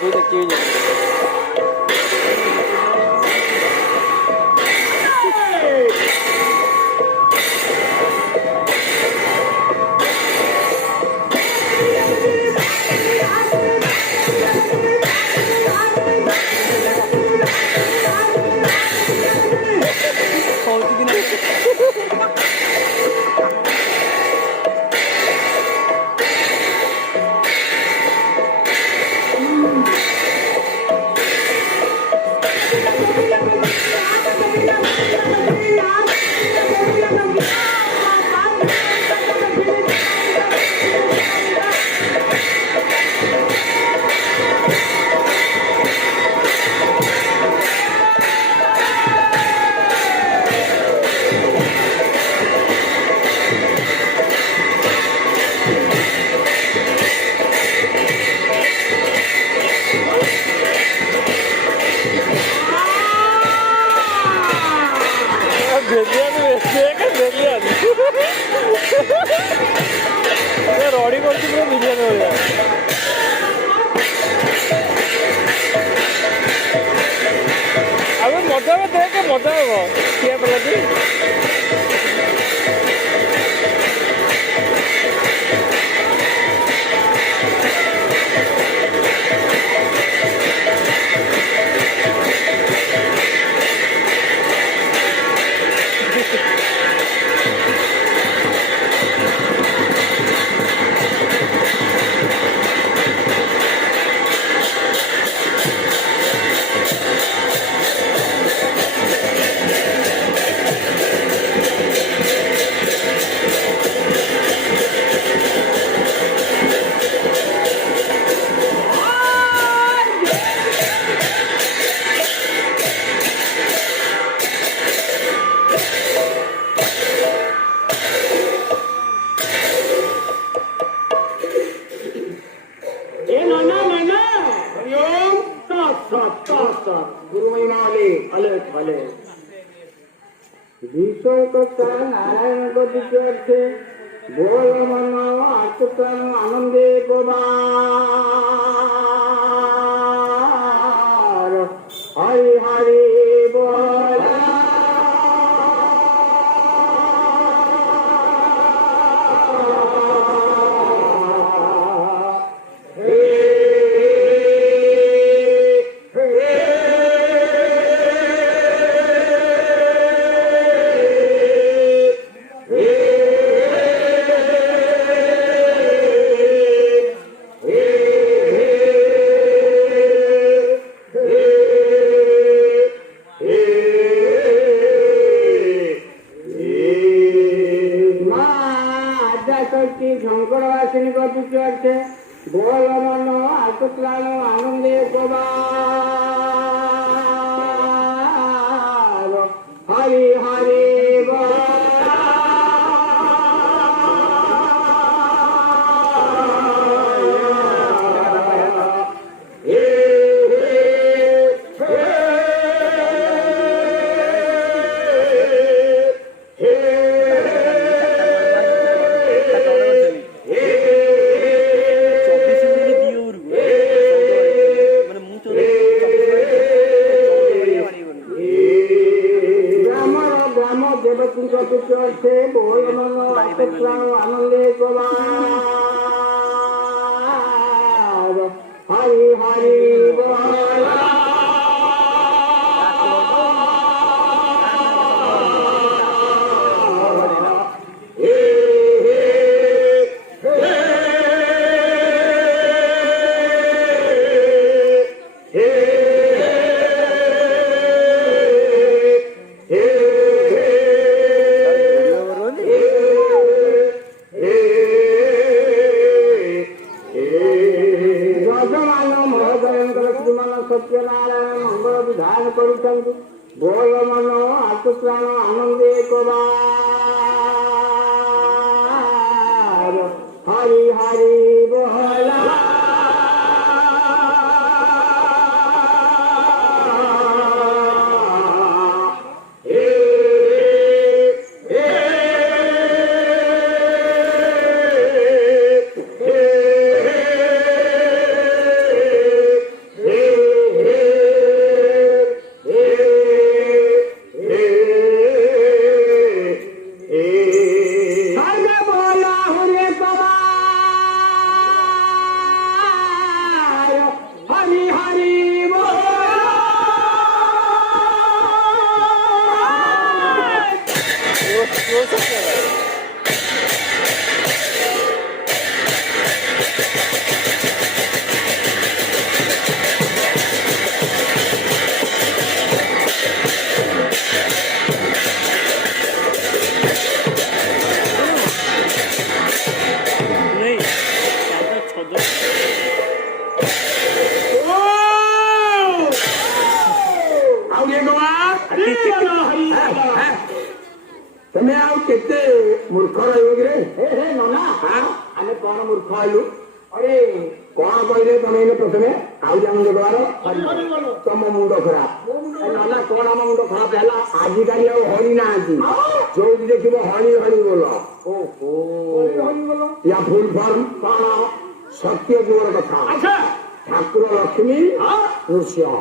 তুই তো কেউ জানিস। रॉडी करती पूरा बिरयानी हो गया। अबे मजा में देख के मजा है क्या बोला थी। नारायण को दिखे बोल मन आत्मप्राण आनंदे गोबार हरि हरि बोल झंकड़वासिनी को दिखे बोल मन आत्मप्राण आनंदे गोबार हरि हरि बोल मन आत्मप्राण आनंदे गोबार हरि हरि सत्यनारायण मंगल विधान कर बोल मन आत्मप्राण आनंदे गोबार हरि हरि बोल ନନା ହଁ ଆମେ କଣ ମୂର୍ଖ ହେଲୁ ଅରେ କଣ କହିଲେ ତମେ ଏଇନେ ପ୍ରଥମେ ଆଉ ଜଣ ବ୍ୟବହାର ତମ ମୁଣ୍ଡ ଖରାପ ନନା କଣ ଆମ ମୁଣ୍ଡ ଖରାପ ହେଲା ଆଜିକାଲି ଆଉ ହରି ନାହାନ୍ତି ଯୋଉଠି ଦେଖିବ ହରି ହରି ବୋଲ ଓହୋ ୟା ଫୁଲ ଫର୍ମ କଣ ସତ୍ୟ ଯୁଗର କଥା ଆଚ୍ଛା ଠାକୁର ଲକ୍ଷ୍ମୀ ନୃସିଂହ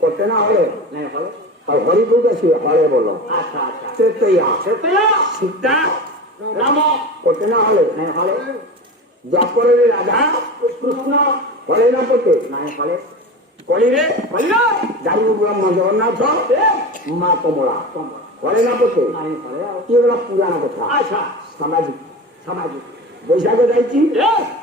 କୋଟେ ନା ହଳେ ନାଇଁ ହଳେ ଆଉ ହରି କୋଉଠି ଆସିବେ ହଳେ ବୋଲ ଆଚ୍ଛା ଆଚ୍ଛା ତ୍ରେତୟା ସେତେୟା ସୀତା ରାମ କୋଟେ ନା ହଳେ ନାଇଁ ହଳେ ଦ୍ୱାପରରେ ରାଧା କୃଷ୍ଣ ହଳେ ନା ପୋଟେ ନାଇଁ ହଳେ କଳିରେ ହଳିର ଦାରୁ ବ୍ରହ୍ମ ଜଗନ୍ନାଥ ମା କମଳା ହଳେ ନା ପୋଟେ ନାଇଁ ହଳେ ଆଉ ଇଏ ଗଲା ପୁରାଣ କଥା ଆଚ୍ଛା ସାମାଜିକ ସମାଜ ବୈଶାଖ ଯାଇଛି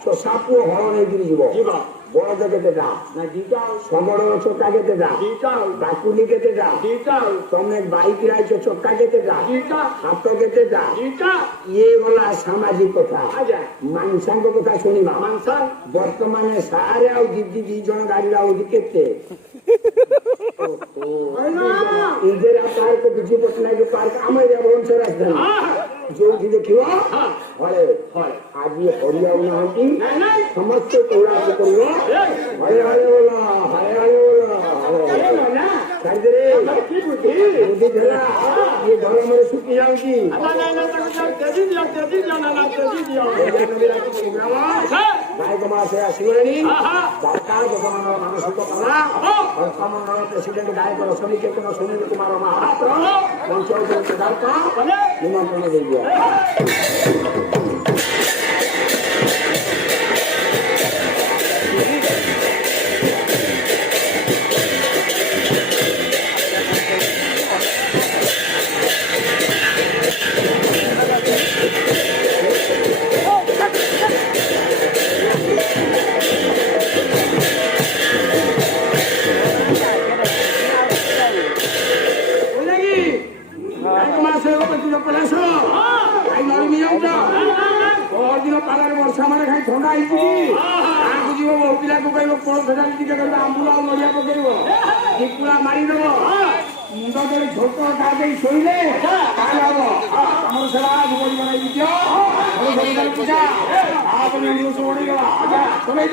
ଚଷା ପୁଅ ହଳ ନେଇକିରି ଯିବ ଯିବ ବଳଦ କେତେଟା ନା ଦିଟା ଆଉ ଶଗଡ଼ର ଚକା କେତେଟା ଦିଟା ଆଉ ବାକୁଲି କେତେଟା ଦିଟା ଆଉ ତମେ ବାଇକ୍ ଆଇଛ ଚକା କେତେଟା ଦିଟା ହାତ କେତେଟା ଦିଟା ଇଏ ଗଲା ସାମାଜିକ କଥା ଆଜ୍ଞା ମାଂସାଙ୍କ କଥା ଶୁଣିବା ମାଂସ ବର୍ତ୍ତମାନ ସାରେ ଆଉ ଦିଦି ଦି ଜଣ ଗାଡିରେ ଆଉଛି କେତେ ଇନ୍ଦିରା ପାର୍କ ବିଜୁ ପଟ୍ଟନାୟକ ପାର୍କ ଆମ ଏରିଆ ଭୁବନେଶ୍ୱର ରାଜଧାନୀ ଯୋଉଠି ଦେଖିବ ହଳେ ହଳେ ଆଜି ହରି ଆଉ ନାହାନ୍ତି ନାଇଁ ନାଇଁ ସମସ୍ତେ କୌଳାସ କରିବ ହଳେ ହଳେ ବୋଲ ହଳେ ହଳେ ବୋଲ ନା ଛାଡ଼ିଦେରେ କି ବୁଦ୍ଧି ବୁଦ୍ଧି ଥିଲା ଇଏ ଗରମରେ ଶୁଖି ଯାଉଛି ଗାୟକ ମାସ ଆସିଗଲେଣି ବାର୍ତ୍ତା ଲୋକମାନଙ୍କର ମାନସିକ କଲା ଅର୍ଥମଣ୍ଡଳ ପ୍ରେସିଡେଣ୍ଟ ଗାୟକ ରଶ୍ମି କେତନ ସୁନୀଲ କୁମାର ମହାପାତ୍ର ମଞ୍ଚ ଉପରେ ପଦାର୍ଥ ନିମନ୍ତ୍ରଣ ଦେଇଦିଅ ବର୍ଷା ମାନେ ଖାଇ ଥଣ୍ଡା ହେଇଛି ଆଗକୁ ଯିବ ମୋ ପିଲାକୁ କହିବ କୋଳଥ ଡାଲି ଟିକେ କରିବ ଆମ୍ବୁଲ ଆଉ ନଡ଼ିଆ ପକେଇବ ଟିକୁଳା ମାରିଦବ ମୁଣ୍ଡ ଧରି ଝୋଟ କାଦେଇ ଶୋଇଲେ ତାହେଲେ ହବ ଆମର ସେବା ଭୋଜି ବନାଇ ଦିଅ ପୂଜା ତାପରେ ବଢିଗଲା ତମେ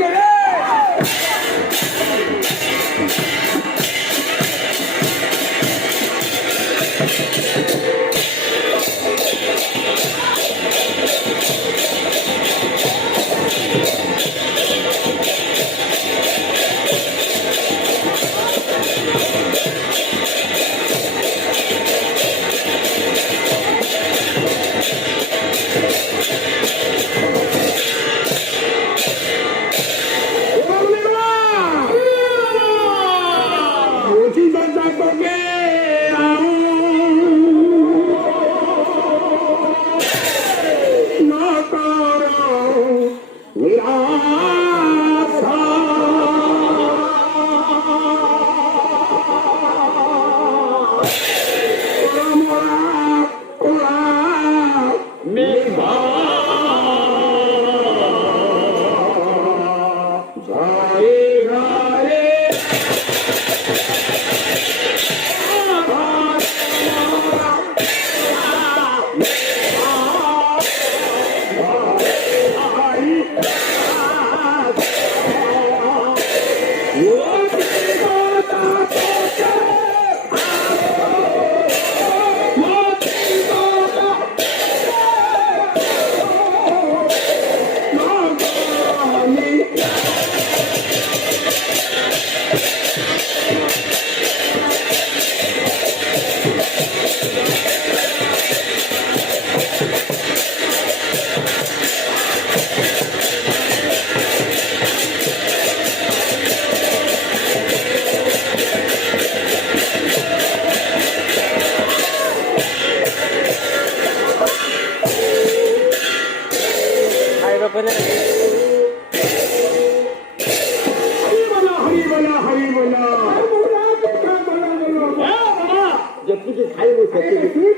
ଯେତିକି ଖାଇବୁ ସେତିକି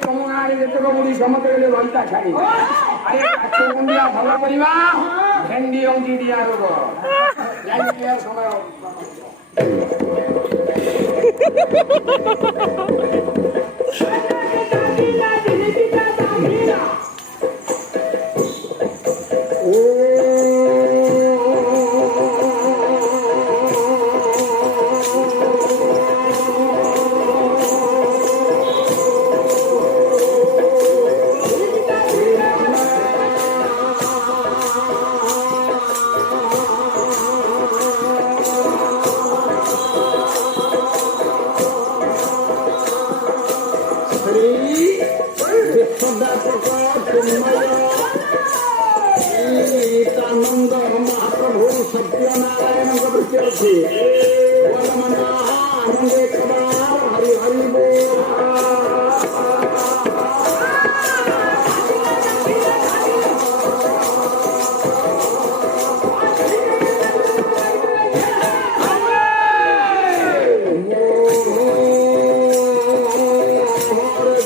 ତମ ଗାଁରେ ଯେତେକ ବୁଢୀ ସମସ୍ତେ ଘଣ୍ଟା ଛାଡି ଭଲ ପରିବା ଭେଣ୍ଡି ଅଙ୍କି ଦିଆ ରୋଗ ସମୟ ଆନନ୍ଦ ମହାପ୍ରଭୁ ସତ୍ୟନାରାୟଣଙ୍କ ପ୍ରତି ଅଛି ଆନନ୍ଦେ ହରି ହରି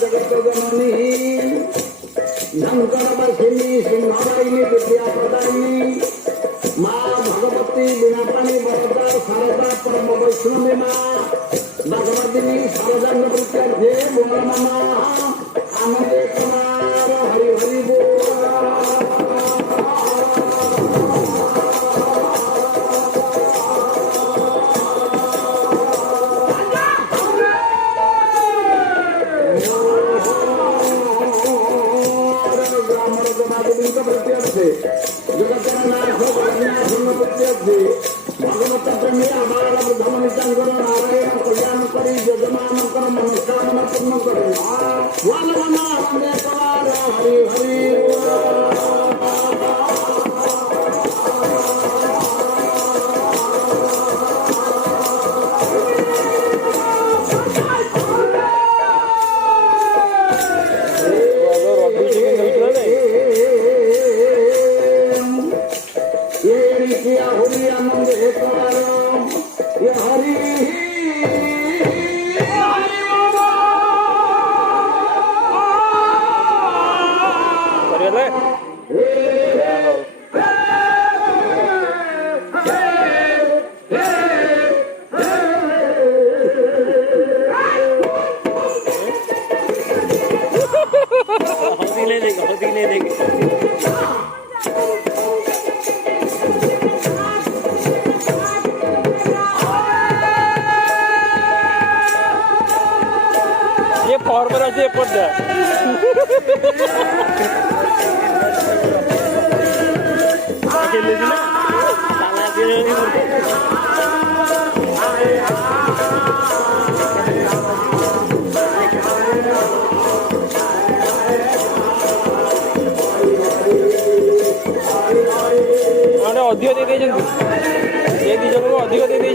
ଜଗତ ଜନନୀ शंकरवासिनी सिंहवाहिनी विद्या प्रदायिनी माँ भगवती बीणापाणी वरदा शारदा परम वैष्णवी माँ भगवती शारदांग प्रत्यार्थे बोल नमः आनंदे कुमार हरि हरि बोल भगवत प्रेमी आबाल वृद्धमणि चंद्र नारायण कल्याण करी यजमानकर मनोकामना पूर्ण करे हरि हरि हरि आनंद हरि ये फॉर्मर अच्छे पड़ता अकेले ना साला के अधिक दे ये दी जन को अधिक दे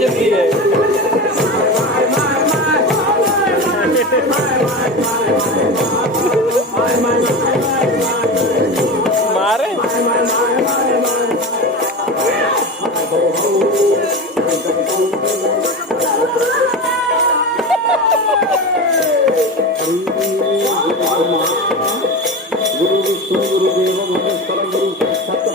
मारे गुरु विष्णु गुरुदेव महेश्वर गुरु साक्षात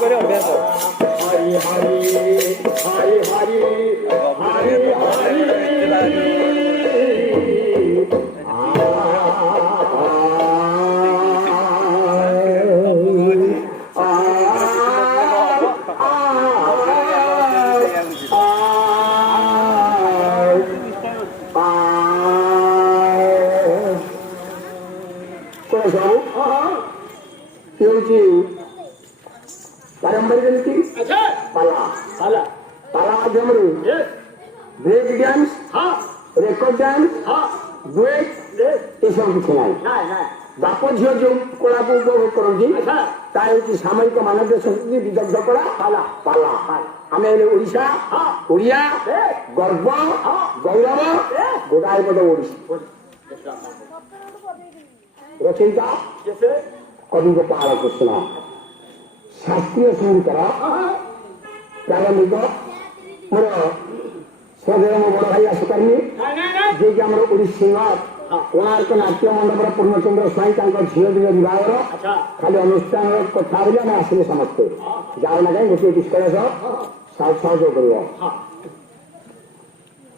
और अभ्यास ব্রেক ড্যান্স, হ্যাঁ রেকর্ড ড্যান্স, হ্যাঁ ডুয়েট ଏସବୁ କିଛି ନାହିଁ। ନାଇଁ ନାଇଁ ବାପ ଝିଅ ଯୋଉ କଳାକୁ ଉପଭୋଗ କରନ୍ତି ଆଚ୍ଛା ତା ହେଉଛି ସାମରିକ ମାନବୀୟ ସଂସ୍କୃତି ବିଦଗ୍ଧ କଳା ପାଲା ପାଲା। ଆମେ ହେଲେ ଓଡ଼ିଶା, ଓଡ଼ିଆ, ଗର୍ବ, ଗୌରବ, ଗୋଟାଏ ପଦ ଓଡ଼ିଶା। ରଚୟିତା କବି ଗୋପାଳ କୃଷ୍ଣ। ଶାସ୍ତ୍ରୀୟ ସଙ୍ଗୀତର ପ୍ରାରମ୍ଭିକ ମୋର ସହଦେବ ମୋ ବଡ଼ ଭାଇ ଆସୁକାରଣୀ ଯିଏକି ଆମର ଓଡ଼ିଶୀ ସିଙ୍ଗର କୋଣାର୍କ ନାଟ୍ୟ ମଣ୍ଡପର ପୂର୍ଣ୍ଣଚନ୍ଦ୍ର ସ୍ୱାଇଁ ତାଙ୍କ ଝିଅ ଦିନ ବିବାହର ଖାଲି ଅନୁଷ୍ଠାନର କଥା ବୋଲି ଆମେ ଆସିଲେ ସମସ୍ତେ ଯାଉ ନା କାହିଁ ଗୋଟିଏ ବିଶ୍ୱାସ ସହଯୋଗ କରିବ।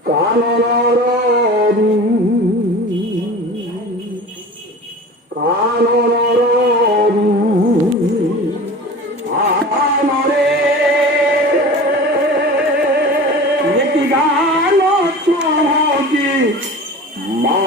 କାନର କାନରେ একটি গান চমকি মা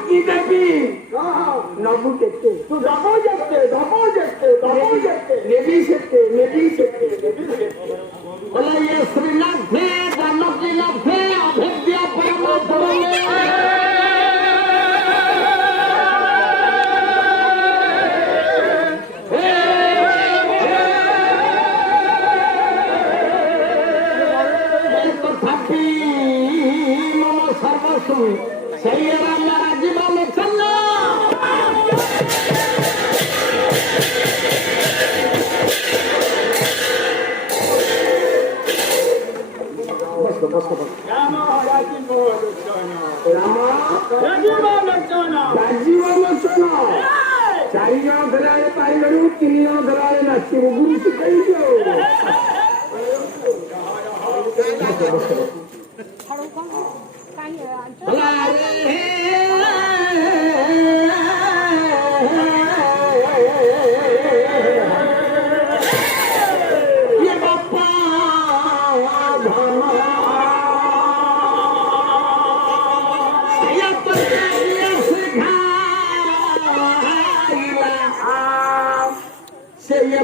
लक्ष्मी देवी नबू देखते तू डबो देखते देवी सकते बोले ये श्रीनाथ है जानकी नाथ है अभेद्य परमात्मा सर्वस्व सही राम जीवन चलना चारि जन फेराले पाइलु 3 जन फेराले नाचिबो गुरु शिखाइदियो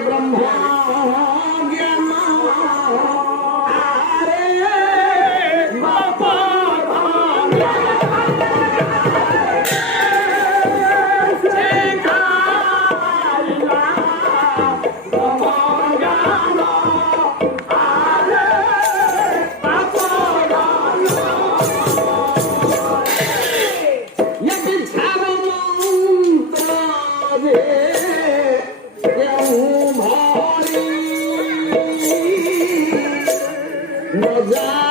ब्रह्मा ज्ञान जा